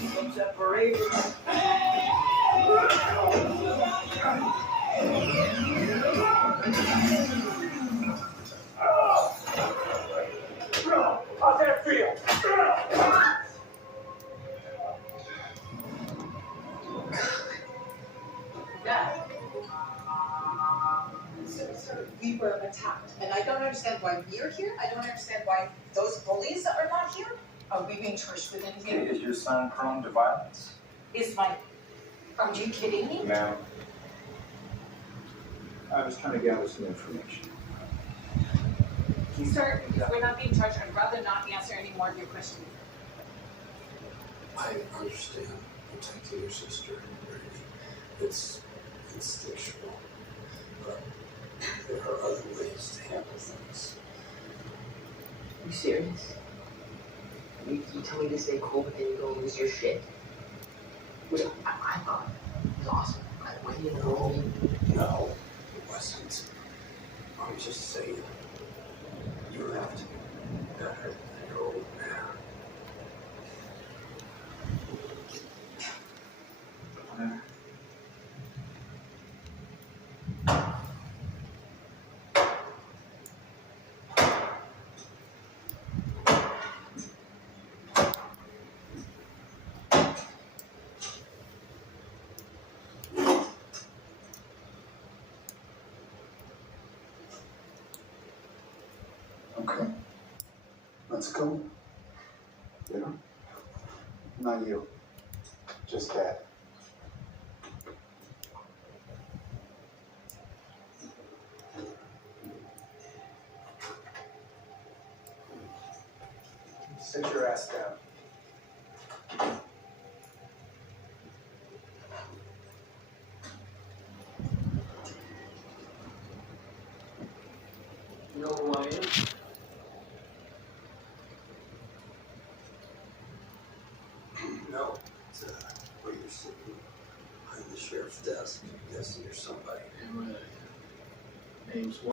Some separated. Bro, how's that feel? Dad. So we were attacked, and I don't understand why we're here. I don't understand why those bullies are not here. Are we being charged with anything? Is your son prone to violence? Are you kidding me? No. I was trying to gather some information. Sir, if we're not being charged, I'd rather not answer any more of your questions. I understand protecting your sister, Brady. It's instinctual, but there are other ways to handle things. Are you serious? You tell me to stay cool, but then you go lose your shit? Which I thought was awesome. Why do you know me? No, it wasn't. I'm just saying, you have to be better than your old man. Okay. Let's go. Yeah? Not you. Just Dad. Sit your ass down. You know who I am? No, it's where you're sitting behind the sheriff's desk. I'm guessing you're somebody. Name's